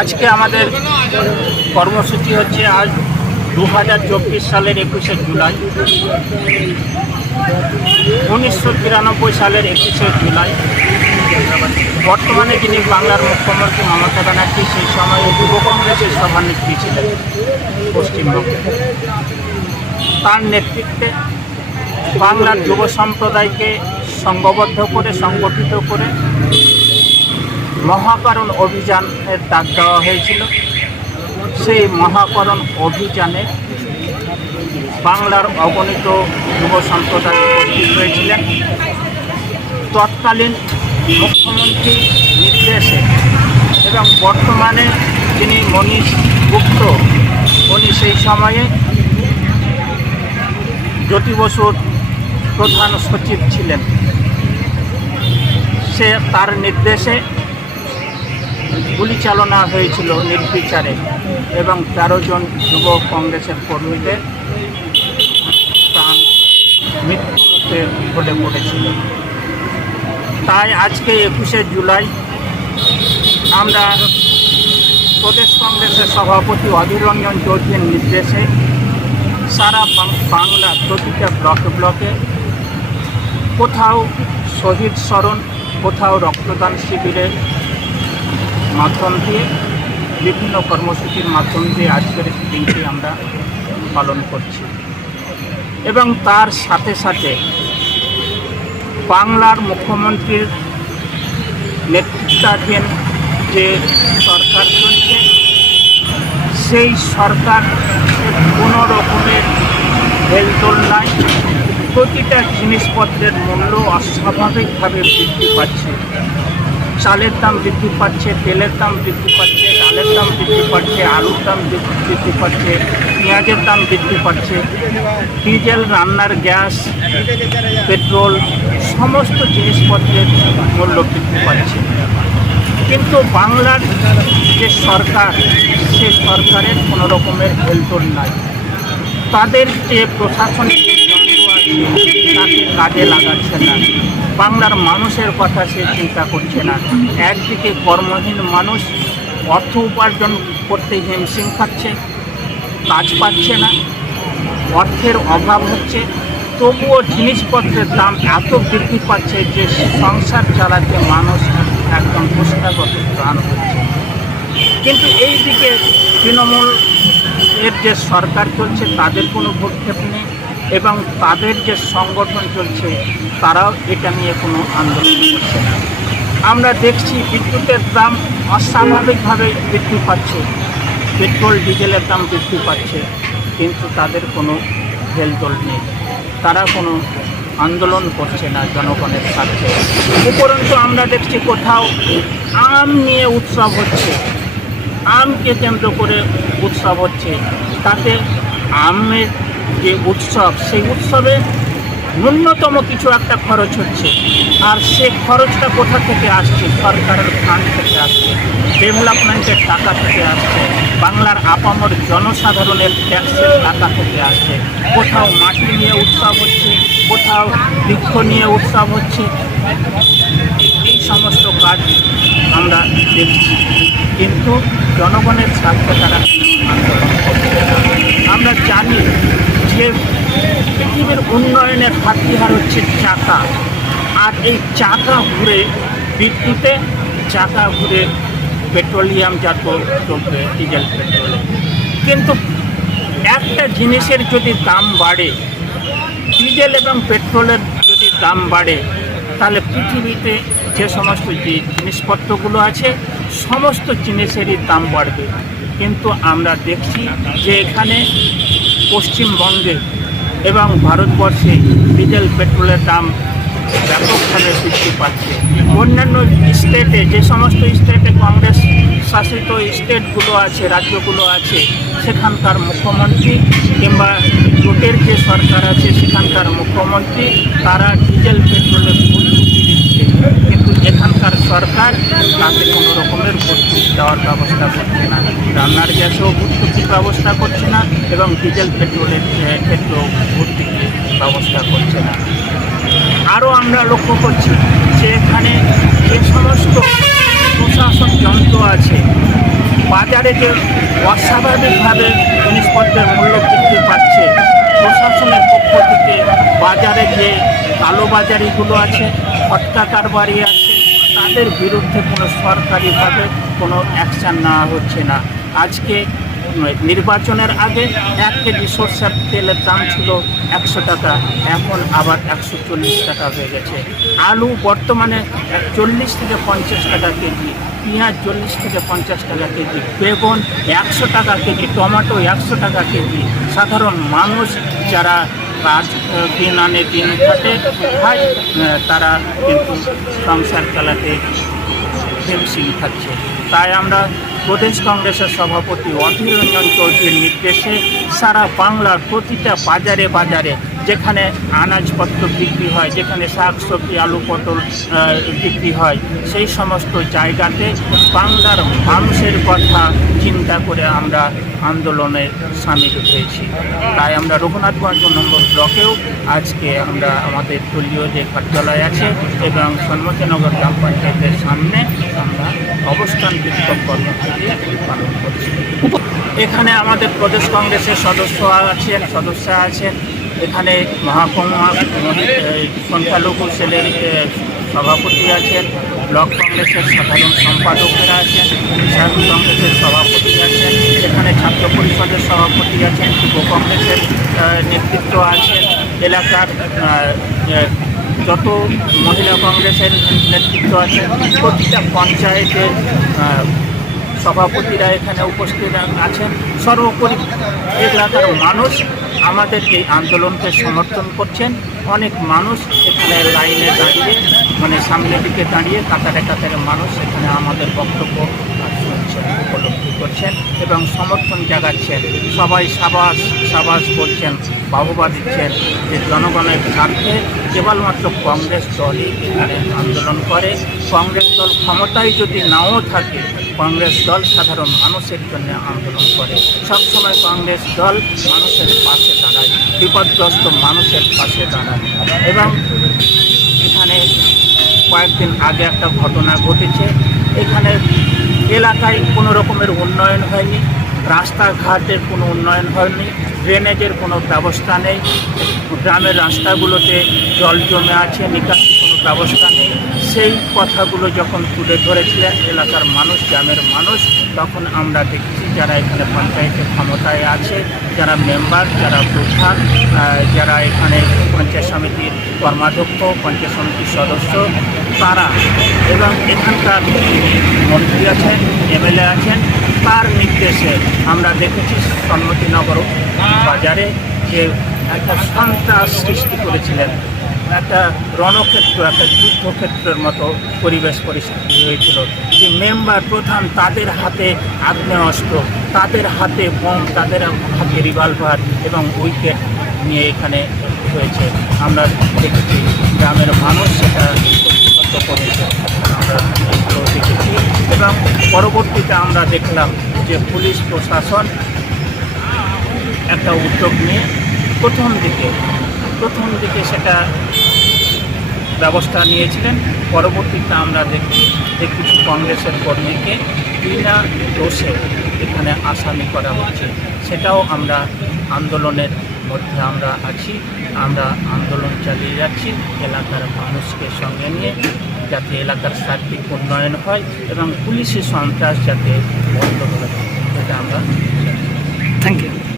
আজকে আমাদের কর্মসূচি হচ্ছে আজ 2024 সালের 21শে জুলাই, 1993 সালের 21শে জুলাই। বর্তমানে যিনি বাংলার মুখ্যমন্ত্রী মমতা ব্যানার্জি সেই সময়ে যুব কংগ্রেসের সভানেত্রী ছিলেন পশ্চিমবঙ্গে। তার নেতৃত্বে বাংলার যুব সম্প্রদায়কে সংঘবদ্ধ করে সংগঠিত করে মহাকরণ অভিযানের ডাক দেওয়া হয়েছিল। সেই মহাকরণ অভিযানে বাংলার অগণিত যুব সম্প্রদায় উপস্থিত হয়েছিলেন। তৎকালীন মুখ্যমন্ত্রী নির্দেশে এবং বর্তমানে যিনি মনীষ গুপ্ত, উনি সেই সময়ে জ্যোতি বসুর প্রধান সচিব ছিলেন। সে তার নির্দেশে গুলি চালনা হয়েছিল নির্বিচারে এবং 13 জন যুব কংগ্রেসের কর্মীদের প্রাণ মৃত্যুমুখে ঘটে পড়েছিল। তাই আজকে 21শে জুলাই আমরা প্রদেশ কংগ্রেসের সভাপতি অধীর রঞ্জন চৌধুরীর নির্দেশে সারা বাংলা প্রতিটা ব্লকে ব্লকে কোথাও শহীদ স্মরণ, কোথাও রক্তদান শিবিরের মাধ্যম দিয়ে বিভিন্ন কর্মসূচির মাধ্যম দিয়ে আজকের দিনটি আমরা পালন করছি। এবং তার সাথে সাথে বাংলার মুখ্যমন্ত্রীর নেতৃত্বাধীন যে সরকার চলছে সেই সরকার কোনো রকমের হেলদোল নাই। প্রতিটা জিনিসপত্রের মূল্য অস্বাভাবিকভাবে বৃদ্ধি পাচ্ছে। চালের দাম বৃদ্ধি পাচ্ছে, তেলের দাম বৃদ্ধি পাচ্ছে, ডালের দাম বৃদ্ধি পাচ্ছে, আলুর দাম বৃদ্ধি পাচ্ছে, পেঁয়াজের দাম বৃদ্ধি পাচ্ছে, ডিজেল, রান্নার গ্যাস, পেট্রোল, সমস্ত জিনিসপত্রের মূল্য বৃদ্ধি পাচ্ছে। কিন্তু বাংলার যে সরকার, সে সরকারের কোনো রকমের হেলদোল নাই। তাদের যে প্রশাসনিক যন্ত্র আছে তাকে কাজে লাগাচ্ছে না। বাংলার মানুষের কথা সে চিন্তা করছে না। একদিকে কর্মহীন মানুষ অর্থ উপার্জন করতে হিমশিম খাচ্ছে, কাজ পাচ্ছে না, অর্থের অভাব হচ্ছে, তবুও জিনিসপত্রের দাম এত বৃদ্ধি পাচ্ছে যে সংসার চালাতে মানুষ একদম পুস্তাগত প্রাণ হচ্ছে। কিন্তু এই দিকে তৃণমূল এর যে সরকার চলছে তাদের কোনো ভূক্ষেপ নেই এবং তাদের যে সংগঠন চলছে তারাও এটা নিয়ে কোনো আন্দোলন করছে না। আমরা দেখছি বিদ্যুতের দাম অস্বাভাবিকভাবে বৃদ্ধি পাচ্ছে, পেট্রোল ডিজেলের দাম বৃদ্ধি পাচ্ছে, কিন্তু তাদের কোনো হেলদোল নেই। তারা কোনো আন্দোলন করছে না জনগণের স্বার্থে। উপরন্তু আমরা দেখছি কোথাও আম নিয়ে উৎসব হচ্ছে, আমকে কেন্দ্র করে উৎসব হচ্ছে। তাতে আমের যে উৎসব, সেই উৎসবে ন্যূনতম কিছু একটা খরচ হচ্ছে, আর সে খরচটা কোথা থেকে আসছে? সরকারের ফান্ড থেকে আসছে, ডেভেলপমেন্টের টাকা থেকে আসছে, বাংলার আপামর জনসাধারণের ট্যাক্সের টাকা থেকে আসছে। কোথাও মাটি নিয়ে উৎসব হচ্ছে, কোথাও বৃক্ষ নিয়ে উৎসব হচ্ছে। এই সমস্ত কাজ আমরা দেখছি, কিন্তু জনগণের স্বার্থে তারা আন্দোলন করছে না। আমরা জানি যে পৃথিবীর উন্নয়নের হাতিয়ার হচ্ছে চাকা, আর এই চাকা ঘুরে বিদ্যুতে, চাকা ঘুরে পেট্রোলিয়াম জাত চলবে, ডিজেল, পেট্রোলে। কিন্তু একটা জিনিসের যদি দাম বাড়ে, ডিজেল এবং পেট্রোলের যদি দাম বাড়ে, তাহলে পৃথিবীতে যে সমস্ত যে জিনিসপত্রগুলো আছে সমস্ত জিনিসেরই দাম বাড়বে। কিন্তু আমরা দেখছি যে এখানে পশ্চিমবঙ্গে এবং ভারতবর্ষে ডিজেল, পেট্রোলের দাম ব্যাপকভাবে বৃদ্ধি পাচ্ছে। অন্যান্য স্টেটে, যে সমস্ত স্টেটে কংগ্রেস শাসিত স্টেটগুলো আছে, রাজ্যগুলো আছে, সেখানকার মুখ্যমন্ত্রী কিংবা জোটের যে সরকার আছে সেখানকার মুখ্যমন্ত্রী তারা ডিজেল, পেট্রোলের ভর্তুকি দিচ্ছে, কিন্তু এখানকার সরকার তাকে কোনো রকমের ভর্তুকি দেওয়ার ব্যবস্থা করছে না। রান্নার গ্যাসেও ভর্তুকির ব্যবস্থা করছে না এবং ডিজেল, পেট্রোলের ক্ষেত্রেও ভর্তুকির ব্যবস্থা করছে না। আরও আমরা লক্ষ্য করছি যে এখানে যে সমস্ত প্রশাসন যন্ত্র আছে বাজারে যে অস্বাভাবিকভাবে জিনিসপত্রের মূল্য বৃদ্ধি পাচ্ছে, প্রশাসনের পক্ষ থেকে বাজারে যে কালোবাজারিগুলো আছে, ফটকা কারবারি আছে, তাদের বিরুদ্ধে কোনো সরকারিভাবে কোনো অ্যাকশান নেওয়া হচ্ছে না। আজকে নির্বাচনের আগে 1 কেজি সরষের তেলের দাম ছিল 100 টাকা, এখন আবার 140 টাকা হয়ে গেছে। আলু বর্তমানে 40 থেকে 50 টাকা কেজি, পেঁয়াজ 40 থেকে 50 টাকা কেজি, বেগুন 100 টাকা কেজি, টমেটো 100 টাকা কেজি। সাধারণ মানুষ যারা কাজ দিন আনে দিন খায়, তারা কিন্তু সংসার চালাতে হিমশিম খাচ্ছে। তাই আমরা প্রদেশ কংগ্রেসের সভাপতি অধীর রঞ্জন চৌধুরীর নির্দেশে সারা বাংলার প্রতিটা বাজারে বাজারে যেখানে আনাজপত্র বিক্রি হয়, যেখানে শাকসবজি আলু পটল বিক্রি হয়, সেই সমস্ত জায়গাতে বাংলার মানুষের কথা চিন্তা করে আমরা আন্দোলনে সামিল হয়েছি। তাই আমরা রঘুনাথগঞ্জ নম্বর ব্লকেও আজকে আমরা আমাদের দলীয় যে কার্যালয় আছে এবং সন্মতিনগর গ্রাম পঞ্চায়েতের সামনে আমরা অবস্থান বিক্ষোভ কর্মসূচি পালন করছি। এখানে আমাদের প্রদেশ কংগ্রেসের সদস্য আছেন, এখানে মহাকুমা সংখ্যালঘু সেলের সভাপতি আছেন, ব্লক কংগ্রেসের সাধারণ সম্পাদকরা আছেন, বিশাল কংগ্রেসের সভাপতি আছেন, এখানে ছাত্র পরিষদের সভাপতি আছেন, যুব কংগ্রেসের নেতৃত্ব আছেন, এলাকার যত মহিলা কংগ্রেসের নেতৃত্ব আছেন, প্রতিটা পঞ্চায়েতের সভাপতিরা এখানে উপস্থিত আছেন। সর্বোপরি এলাকার মানুষ আমাদের এই আন্দোলনকে সমর্থন করছেন। অনেক মানুষ এখানে লাইনে দাঁড়িয়ে, সামনের দিকে দাঁড়িয়ে কাতারে কাতারে মানুষ এখানে আমাদের বক্তব্য শুনছেন, উপলব্ধি করছেন এবং সমর্থন জাগাচ্ছেন। সবাই সাবাস বলছেন, বাহবা দিচ্ছেন যে জনগণের স্বার্থে কেবলমাত্র কংগ্রেস দলই এখানে আন্দোলন করে। কংগ্রেস দল ক্ষমতায় যদি নাও থাকে, কংগ্রেস দল সাধারণ মানুষের জন্য আন্দোলন করে। সবসময় কংগ্রেস দল মানুষের পাশে দাঁড়ায়, বিপদগ্রস্ত মানুষের পাশে দাঁড়ায়। এবং এখানে কয়েকদিন আগে একটা ঘটনা ঘটেছে, এখানে এলাকায় কোনো রকমের উন্নয়ন হয়নি, রাস্তাঘাটের কোনো উন্নয়ন হয়নি, ড্রেনেজের কোনো ব্যবস্থা নেই, গ্রামের রাস্তাগুলোতে জল জমে আছে, নিকাশি কোনো ব্যবস্থা নেই। সেই কথাগুলো যখন তুলে ধরেছিলেন এলাকার মানুষ, গ্রামের মানুষ, তখন আমরা দেখছি যারা এখানে পঞ্চায়েতের ক্ষমতায় আছে, যারা মেম্বার, যারা প্রধান, যারা এখানে পঞ্চায়েত সমিতির কর্মাধ্যক্ষ, পঞ্চায়েত সমিতির সদস্য, তারা এবং এখানকার মন্ত্রী আছেন, এমএলএ আছেন, তার নির্দেশে আমরা দেখেছি সন্মতিনগর বাজারে যে একটা সন্ত্রাস সৃষ্টি করেছিলেন, একটা রণক্ষেত্র, একটা যুদ্ধক্ষেত্রের মতো পরিবেশ পরিস্থিতি হয়েছিল। যে মেম্বার প্রধান, তাদের হাতে আগ্নেয়াস্ত্র, তাদের হাতে বোম, তাদের হাতে রিভলভার এবং উইকেট নিয়ে এখানে হয়েছে। আমরা দেখেছি গ্রামের মানুষ সেটা প্রতিহত করেছে, আমরা দেখেছি। এবং পরবর্তীতে আমরা দেখলাম যে পুলিশ প্রশাসন একটা উদ্যোগ নিয়ে প্রথম দিকে সেটা ব্যবস্থা নিয়েছিলেন। পরবর্তীতে আমরা দেখছি যে কিছু কংগ্রেসের কর্মীকে বিনা দোষে এখানে আসামি করা হচ্ছে। সেটাও আমরা আন্দোলনের মধ্যে আমরা আছি, আমরা আন্দোলন চালিয়ে যাচ্ছি এলাকার মানুষকে সঙ্গে নিয়ে, যাতে এলাকার সার্বিক উন্নয়ন হয় এবং পুলিশি সন্ত্রাস যাতে বন্ধ হয়, সেটা আমরা। Thank you.